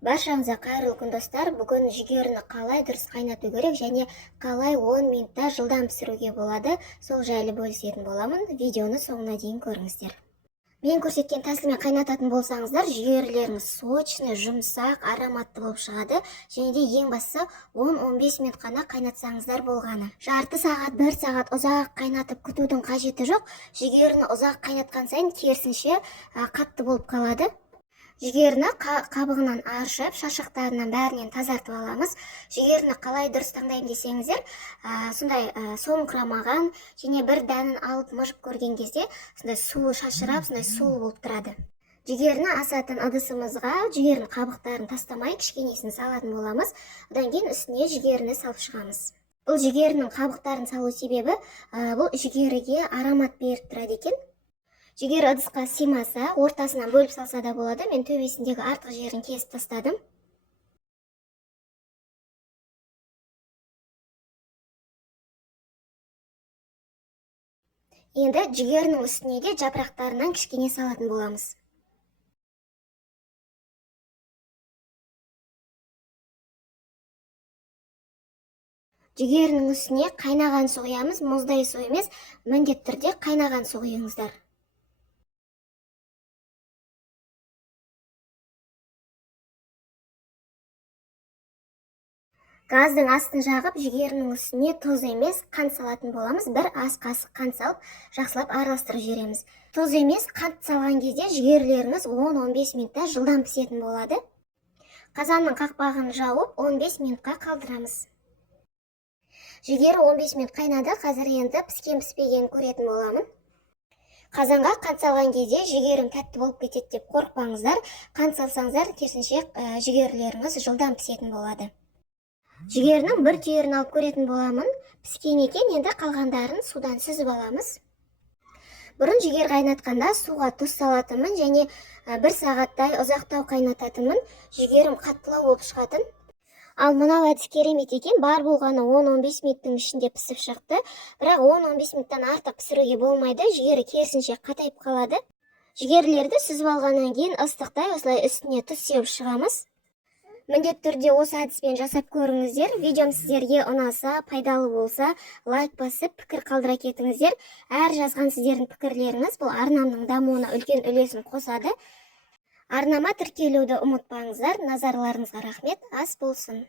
Баршаңызға қайырлы күн достар. Бүгін жүгеріні қалай дұрыс қайнату керек және қалай 10 минутта жылдам пісіруге болады, сол жайлы бөлісетін боламын. Видеоны соңына дейін көріңіздер. Мен көрсеткен тәсілмен қайнататын болсаңыздар, жүгерілеріңіз сочный, жұмсақ, ароматты болып шығады. Және де ең бастысы 10-15 минут қана қайнатсаңыздар болғаны. Жарты сағат, 1 сағат ұзақ қайнатып күтудің қажеті жоқ. Жүгеріні ұзақ қайнатқан сайын керісінше қатты болып қалады. Жүгеріні қабығынан аршып, шашақтарынан бәрінен тазартып аламыз. Жүгеріні қалай дұрыс таңдаймын десеңіздер, сондай соңқырамаған және бір дәнін алып мыжып көрген кезде, сондай суы шашырап, сондай сулы болып тұрады. Жүгеріні асатын ыдысымызға жүгерінің қабықтарын тастамай, кішкенесін салатын боламыз. Одан кейін үстіне жүгеріні салып шығамыз. Бұл жүгерінің қабықтарын салу себебі, бұл жүгеріге аромат беріп тұрады екен. Жүгері ыдысқа сыймаса, ортасынан бөліп салса да болады. Мен төбесіндегі артық жерін кесіп тастадым. Енді жүгерінің үстіне де жапырақтарынан кішкене салатын боламыз. Жүгерінің үстіне қайнаған су құямыз, мұздай су емес, міндетті түрде қайнаған су құйыңыздар. Газдың астын жағып, жүгерінің үстіне тұз емес, қант салатын боламыз. Бір ас қасық қант салып, жақсылап араластырып жібереміз. Тұз емес, қант салған кезде жүгерілеріңіз 10-15 минутта жылдам пісетін болады. Қазанның қақпағын жауып, 15 минутқа қалдырамыз. Жүгері 15 минут қайнады, қазір енді піскен-піспеген көретін боламын. Қазанға қант салған кезде жүгерім тәтті болып кетеді деп қорықпаңыздар. Қант салсаңыздар, керісінше жүгерілеріңіз жылдам пісетін болады. Жүгерінің бір түйірін алып көретін боламын. Піскен екен, енді қалғандарын судан сүзіп аламыз. Бұрын жүгер қайнатқанда суға тұз салатынмын және 1 сағаттай ұзақтау қайнататынмын. Жүгерім қаттылау болып шығатын. Ал мынау әдіс керемет екен, бар болғаны 10-15 минуттың ішінде пісіп шықты. Бірақ 10-15 минуттан артық пісіруге болмайды, жүгері керісінше қатайып қалады. Жүгерлерді сүзіп алғаннан кейін ыстықтай осылай үстіне тұз сеуіп шығамыз. Міндетті түрде осы әдіспен жасап көріңіздер. Видеом сіздерге ұнаса, пайдалы болса, лайк басып, пікір қалдыра кетіңіздер. Әр жазған сіздердің пікірлеріңіз бұл арнамның дамуына үлкен үлесін қосады. Арнама тіркелуді ұмытпаңыздар. Назарларыңызға рахмет. Ас болсын.